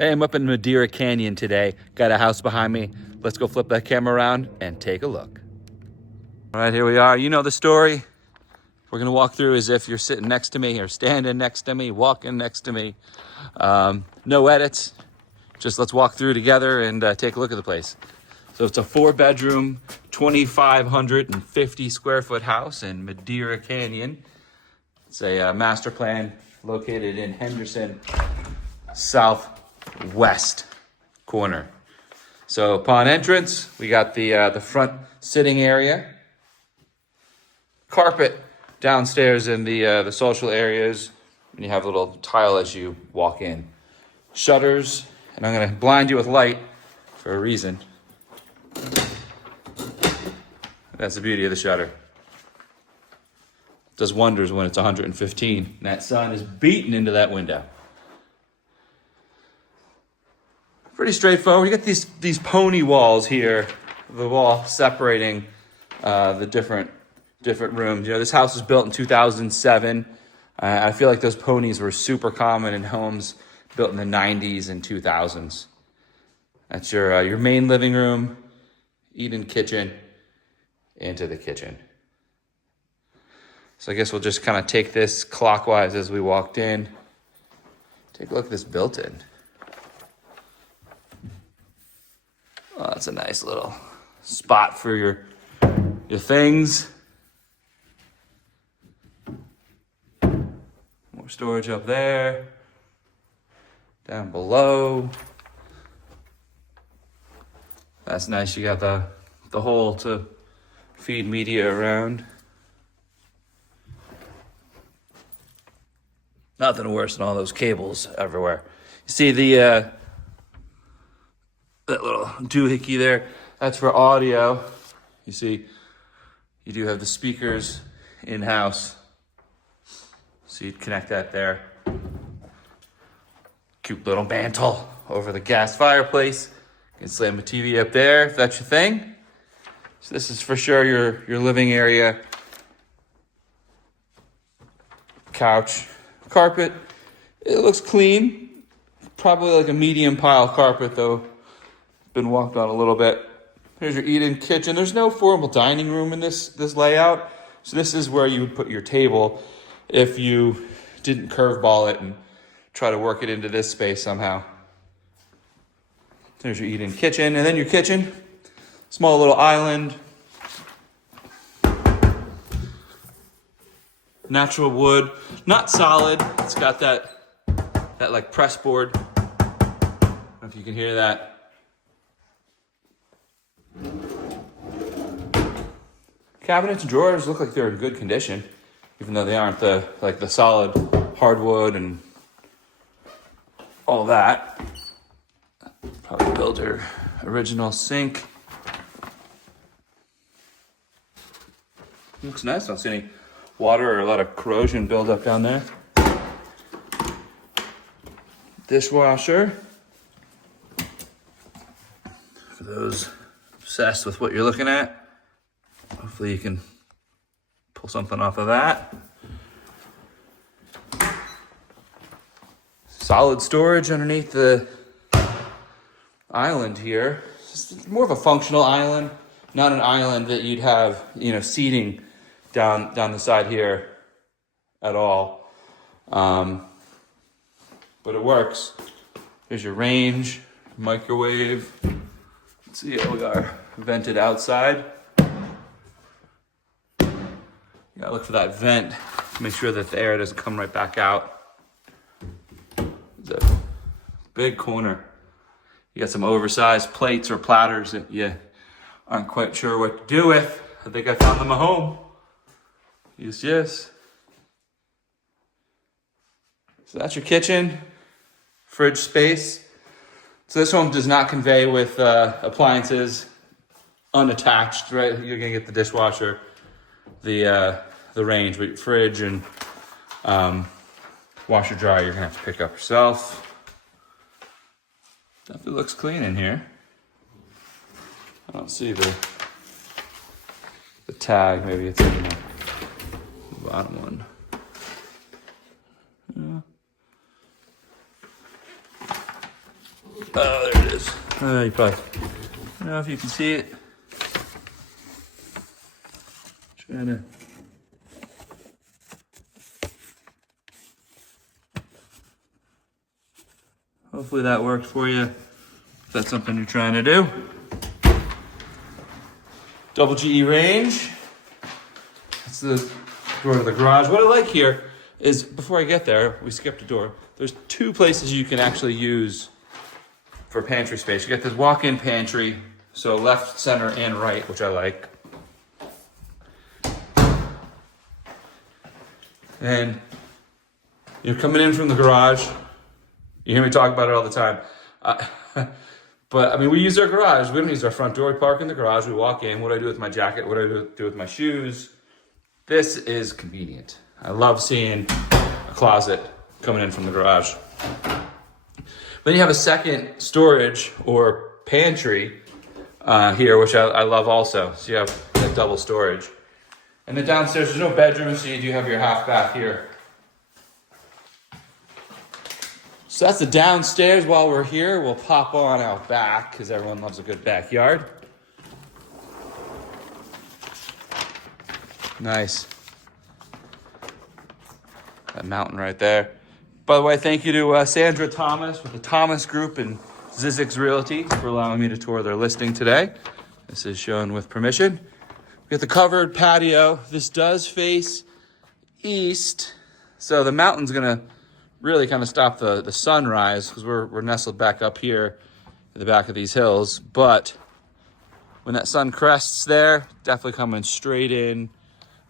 Hey, I'm up in Madeira Canyon today. Got a house behind me. Let's go flip that camera around and take a look. All right, here we are. You know the story. We're gonna walk through as if you're sitting next to me or standing next to me, walking next to me. No edits. Just let's walk through together and take a look at the place. So it's a 4-bedroom, 2,550 square foot house in Madeira Canyon. It's a master plan located in Henderson, southwest corner. So upon entrance, we got the front sitting area, carpet downstairs in the social areas, and you have a little tile as you walk in. Shutters, and I'm gonna blind you with light for a reason. That's the beauty of the shutter. Does wonders when it's 115 and that sun is beating into that window. Pretty straightforward. You got these pony walls here, the wall separating the different rooms. You know, this house was built in 2007. I feel like those ponies were super common in homes built in the 90s and 2000s. That's your main living room, eat-in kitchen, into the kitchen. So I guess we'll just kind of take this clockwise as we walked in. Take a look at this built-in. Oh, that's a nice little spot for your things. More storage up there. Down below. That's nice. You got the hole to feed media around. Nothing worse than all those cables everywhere. You see that little doohickey there? That's for audio. You see, you do have the speakers in-house. So you'd connect that there. Cute little mantle over the gas fireplace. You can slam a TV up there if that's your thing. So this is for sure your living area. Couch, carpet. It looks clean. Probably like a medium pile carpet though. Been walked on a little bit. Here's your eat-in kitchen. There's no formal dining room in this layout. So this is where you would put your table if you didn't curveball it and try to work it into this space somehow. There's your eat-in kitchen, and then your kitchen. Small little island. Natural wood, not solid. It's got that like press board. I don't know if you can hear that. Cabinets and drawers look like they're in good condition, even though they aren't the solid hardwood and all that. Probably built your original sink. Looks nice. Don't see any water or a lot of corrosion buildup down there. Dishwasher. For those obsessed with what you're looking at, hopefully you can pull something off of that. Solid storage underneath the island here. It's more of a functional island, not an island that you'd have, seating down the side here at all. But it works. There's your range, microwave. Let's see how we are vented outside. You gotta look for that vent. Make sure that the air doesn't come right back out. It's a big corner. You got some oversized plates or platters that you aren't quite sure what to do with. I think I found them at home. Yes. So that's your kitchen, fridge space. So this home does not convey with appliances unattached, right? You're gonna get the dishwasher, the range, but fridge and washer dryer you're gonna have to pick up yourself. Definitely looks clean in here. I don't see the tag. Maybe it's in the bottom one. Yeah. Oh, there it is. You probably, I don't know if you can see it. Trying to. Hopefully that worked for you, if that's something you're trying to do. Double GE range. That's the door to the garage. What I like here is, before I get there, we skipped a door. There's two places you can actually use for pantry space. You get this walk-in pantry, so left, center, and right, which I like. And you're coming in from the garage. You hear me talk about it all the time. But I mean, we use our garage. We don't use our front door. We park in the garage. We walk in. What do I do with my jacket? What do I do with my shoes? This is convenient. I love seeing a closet coming in from the garage. Then you have a second storage or pantry here, which I love also. So you have that double storage. And then downstairs, there's no bedroom, so you do have your half bath here. So that's the downstairs. While we're here, we'll pop on out back, because everyone loves a good backyard. Nice. That mountain right there. By the way, thank you to Sandra Thomas with the Thomas Group and Zzyzx Realty for allowing me to tour their listing today. This is shown with permission. We got the covered patio. This does face east, so the mountain's gonna really kind of stop the sunrise, because we're nestled back up here at the back of these hills. But when that sun crests there, definitely coming straight in.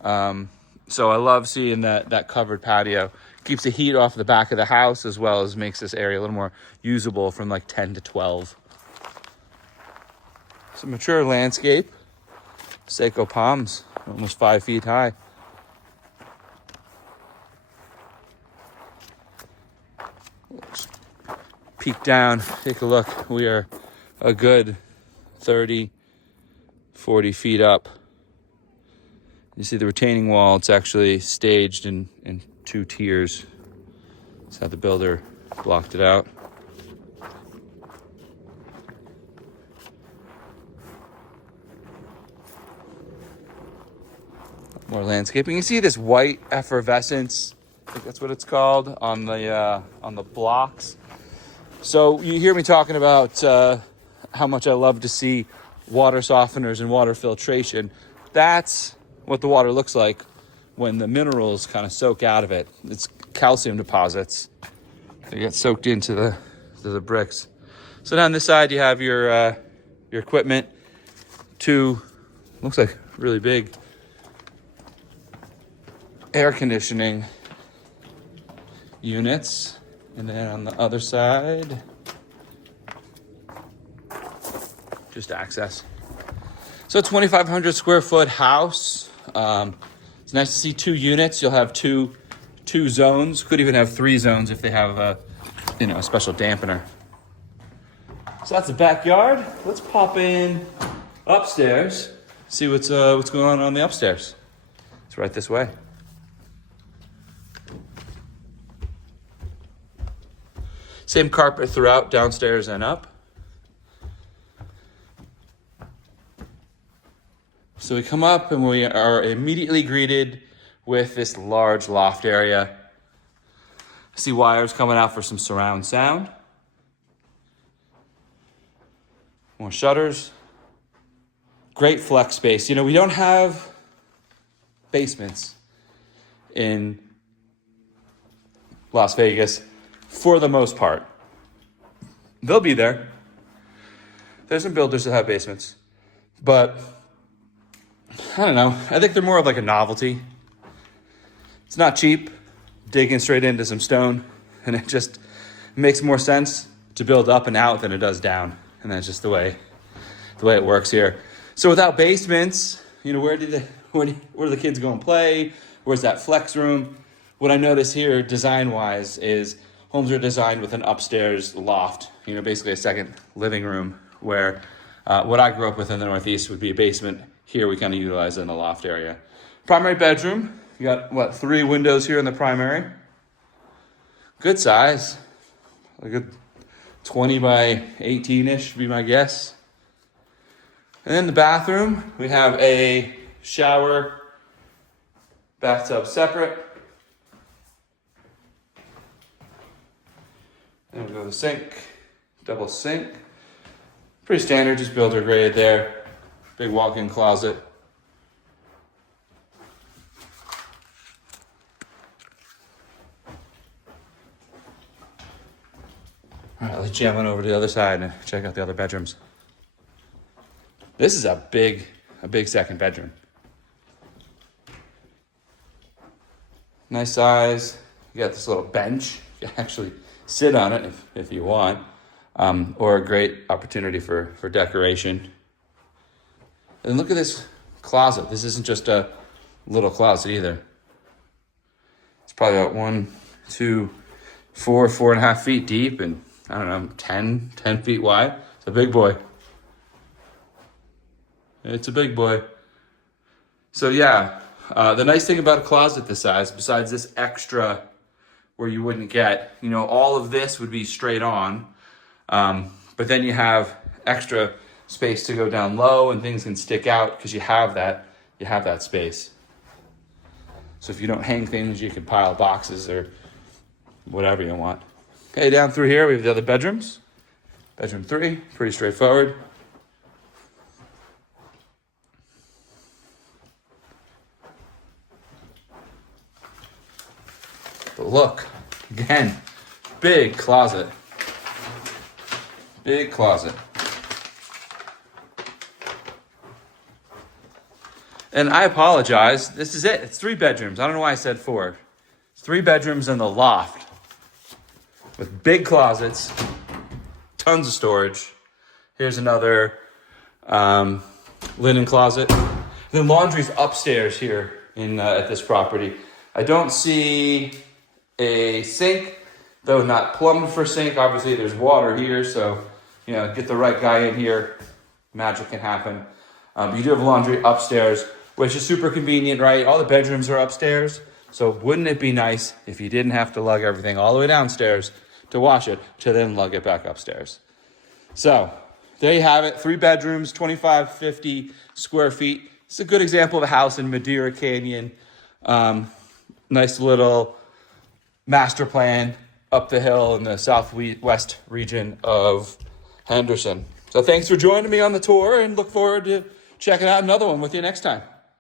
So I love seeing that covered patio. Keeps the heat off the back of the house, as well as makes this area a little more usable from like 10 to 12. Some mature landscape. Seiko palms, almost 5 feet high. Peek down, take a look. We are a good 30, 40 feet up. You see the retaining wall, it's actually staged in 2 tiers. That's how the builder blocked it out. More landscaping. You see this white effervescence, I think that's what it's called, on the blocks. So you hear me talking about how much I love to see water softeners and water filtration. That's what the water looks like when the minerals kind of soak out of it. It's calcium deposits. They get soaked into the bricks. So down this side you have your equipment. 2, looks like really big air conditioning units. And then on the other side, just access. So a 2,500 square foot house. It's nice to see 2 units. You'll have two zones. Could even have 3 zones if they have a special dampener. So that's the backyard. Let's pop in upstairs. See what's going on the upstairs. It's right this way. Same carpet throughout, downstairs and up. So we come up and we are immediately greeted with this large loft area. I see wires coming out for some surround sound. More shutters. Great flex space. You know, we don't have basements in Las Vegas. For the most part. They'll be there. There's some builders that have basements. But, I don't know. I think they're more of like a novelty. It's not cheap. Digging straight into some stone. And it just makes more sense to build up and out than it does down. And that's just the way it works here. So without basements, you know, where do the kids go and play? Where's that flex room? What I notice here, design-wise, is homes are designed with an upstairs loft, you know, basically a second living room, where what I grew up with in the Northeast would be a basement. Here we kind of utilize it in the loft area. Primary bedroom, you got, 3 windows here in the primary. Good size, a good 20 by 18-ish would be my guess. And then the bathroom, we have a shower, bathtub separate. Then we go to the sink, double sink. Pretty standard, just builder grade there. Big walk-in closet. All right, let's jam on over to the other side and check out the other bedrooms. This is a big second bedroom. Nice size. You got this little bench. You can actually sit on it if you want, or a great opportunity for decoration. And look at this closet. This isn't just a little closet either. It's probably about 1, 2, 4, 4.5 feet deep, and I don't know, 10 feet wide. It's a big boy. It's a big boy. So yeah, the nice thing about a closet this size, besides this extra where you wouldn't get, all of this would be straight on, but then you have extra space to go down low and things can stick out because you have that space. So if you don't hang things, you can pile boxes or whatever you want. Okay, down through here we have the other bedrooms. Bedroom 3, pretty straightforward. But look, again, big closet. Big closet. And I apologize, this is it. It's 3 bedrooms. I don't know why I said 4. It's 3 bedrooms and the loft with big closets, tons of storage. Here's another linen closet. And then laundry's upstairs here at this property. I don't see a sink, though not plumbed for sink. Obviously there's water here, so get the right guy in here, magic can happen. You do have laundry upstairs, which is super convenient, right? All the bedrooms are upstairs, so wouldn't it be nice if you didn't have to lug everything all the way downstairs to wash it, to then lug it back upstairs. So there you have it, 3 bedrooms, 2,550 square feet. It's a good example of a house in Madeira Canyon. Nice little master plan up the hill in the southwest region of Henderson. So thanks for joining me on the tour, and look forward to checking out another one with you next time.